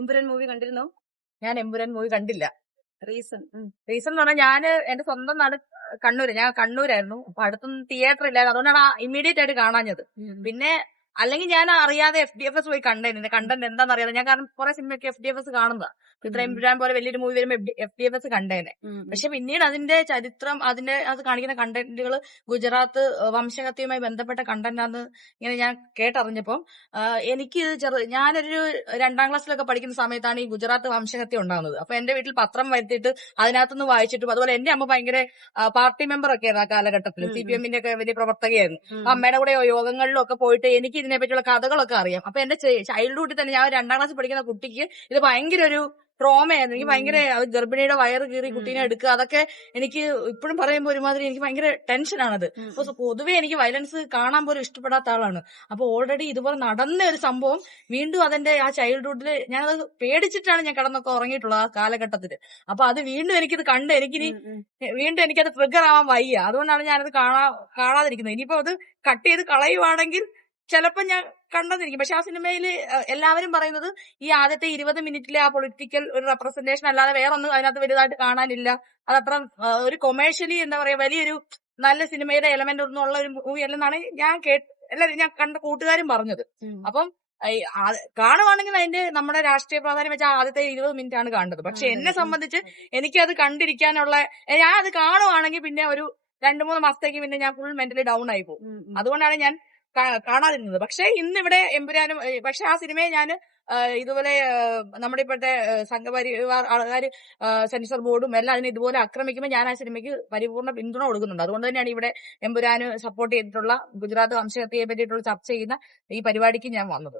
Empuraan movie കണ്ടിരുന്നോ? ഞാൻ Empuraan movie കണ്ടില്ല. റീസൺ? റീസൺ എന്ന് പറഞ്ഞാൽ ഞാന് എന്റെ സ്വന്തം നാട് കണ്ണൂര്. ഞാൻ കണ്ണൂരായിരുന്നു. അപ്പൊ അടുത്തൊന്നും തിയേറ്റർ ഇല്ലായിരുന്നു. അതുകൊണ്ടാണ് ഇമ്മീഡിയറ്റ് ആയിട്ട് കാണാഞ്ഞത്. പിന്നെ അല്ലെങ്കിൽ ഞാൻ അറിയാതെ FDFS പോയി കണ്ടേനെ. കണ്ടന്റ് എന്താണെന്ന് അറിയാതെ ഞാൻ, കാരണം കുറെ സിനിമയൊക്കെ FDFS കാണുന്നതാ. ഇത്ര എമ്പുരാൻ പോലെ വലിയൊരു മൂവി വരുമ്പോ FDFS കണ്ടേനെ. പക്ഷെ പിന്നീട് അതിന്റെ ചരിത്രം, അത് കാണിക്കുന്ന കണ്ടന്റുകൾ ഗുജറാത്ത് വംശഹത്യയുമായി ബന്ധപ്പെട്ട കണ്ടന്റാന്ന് ഇങ്ങനെ ഞാൻ കേട്ടറിഞ്ഞപ്പം എനിക്ക് ഞാനൊരു 2ാം ക്ലാസ്സിലൊക്കെ പഠിക്കുന്ന സമയത്താണ് ഈ ഗുജറാത്ത് വംശഹത്യ ഉണ്ടാകുന്നത്. അപ്പൊ എന്റെ വീട്ടിൽ പത്രം വരുത്തിയിട്ട് അതിനകത്തുനിന്ന് വായിച്ചിട്ടും, അതുപോലെ എന്റെ അമ്മ ഭയങ്കര പാർട്ടി മെമ്പർ ഒക്കെ ആയിരുന്നു ആ കാലഘട്ടത്തിൽ. CPM ഒക്കെ വലിയ പ്രവർത്തകയായിരുന്നു. അമ്മയുടെ കൂടെ യോഗങ്ങളിലും ഒക്കെ പോയിട്ട് എനിക്ക് ഇതിനെ പറ്റിയുള്ള കഥകളൊക്കെ അറിയാം. അപ്പൊ എന്റെ ചൈൽഡ്ഹുഡിൽ തന്നെ ഞാൻ 2ാം ക്ലാസ്സിൽ പഠിക്കുന്ന കുട്ടിക്ക് ഇത് ഭയങ്കര ഒരു ട്രോമയായിരുന്നു. എനിക്ക് ഭയങ്കര ഗർഭിണിയുടെ വയറ് കീറി കുട്ടീനെ എടുക്കുക, അതൊക്കെ എനിക്ക് ഇപ്പോഴും പറയുമ്പോൾ ഒരുമാതിരി എനിക്ക് ഭയങ്കര ടെൻഷനാണത്. അപ്പൊ പൊതുവെ എനിക്ക് വയലൻസ് കാണാൻ പോലും ഇഷ്ടപ്പെടാത്ത ആളാണ്. അപ്പൊ ഓൾറെഡി ഇതുപോലെ നടന്ന ഒരു സംഭവം വീണ്ടും അതിന്റെ ആ ചൈൽഡ്ഹുഡിൽ ഞാനത് പേടിച്ചിട്ടാണ് ഞാൻ കിടന്നൊക്കെ ഉറങ്ങിയിട്ടുള്ളത് ആ കാലഘട്ടത്തില്. അപ്പൊ അത് വീണ്ടും എനിക്കിത് കണ്ട് വീണ്ടും എനിക്കത് ട്രിഗർ ആവാൻ വയ്യ. അതുകൊണ്ടാണ് ഞാനത് കാണാതിരിക്കുന്നത്. ഇനിയിപ്പോ അത് കട്ട് ചെയ്ത് കളയുവാണെങ്കിൽ ചിലപ്പോ ഞാൻ കണ്ടെന്നിരിക്കും. പക്ഷെ ആ സിനിമയില് എല്ലാവരും പറയുന്നത് ഈ ആദ്യത്തെ 20 മിനിറ്റിലെ ആ പൊളിറ്റിക്കൽ ഒരു റെപ്രസെന്റേഷൻ അല്ലാതെ വേറെ ഒന്നും അതിനകത്ത് വലുതായിട്ട് കാണാനില്ല. അതത്ര ഒരു കൊമേഴ്ഷ്യലി എന്താ പറയാ വലിയൊരു നല്ല സിനിമയുടെ എലമെന്റ് ഒന്നും ഉള്ള ഒരു മൂവി അല്ലെന്നാണ് എല്ലാവരും ഞാൻ കണ്ട കൂട്ടുകാരും പറഞ്ഞത്. അപ്പം കാണുവാണെങ്കിൽ അതിന്റെ നമ്മുടെ രാഷ്ട്രീയ പ്രാധാന്യം വെച്ചാൽ ആദ്യത്തെ 20 മിനിറ്റ് ആണ് കാണേണ്ടത്. പക്ഷെ എന്നെ സംബന്ധിച്ച് എനിക്കത് കണ്ടിരിക്കാനുള്ള, ഞാൻ അത് കാണുവാണെങ്കിൽ പിന്നെ ഒരു 2-3 മാസത്തേക്ക് പിന്നെ ഞാൻ ഫുൾ മെന്റലി ഡൗൺ ആയി പോകും. അതുകൊണ്ടാണ് ഞാൻ കാണാതിരുന്നത്. പക്ഷെ ഇന്നിവിടെ എമ്പുരാനും, പക്ഷെ ആ സിനിമയെ ഞാൻ ഇതുപോലെ നമ്മുടെ ഇപ്പോഴത്തെ സംഘപരിവാർ ആൾക്കാർ, സെൻസർ ബോർഡും എല്ലാം അതിനെ ഇതുപോലെ ആക്രമിക്കുമ്പോൾ ഞാൻ ആ സിനിമയ്ക്ക് പരിപൂർണ്ണ പിന്തുണ കൊടുക്കുന്നുണ്ട്. അതുകൊണ്ട് തന്നെയാണ് ഇവിടെ എമ്പുരാന് സപ്പോർട്ട് ചെയ്തിട്ടുള്ള ഗുജറാത്ത് വംശഹത്യയെ പറ്റിയിട്ടുള്ള ചർച്ച ചെയ്യുന്ന ഈ പരിപാടിക്ക് ഞാൻ വന്നത്.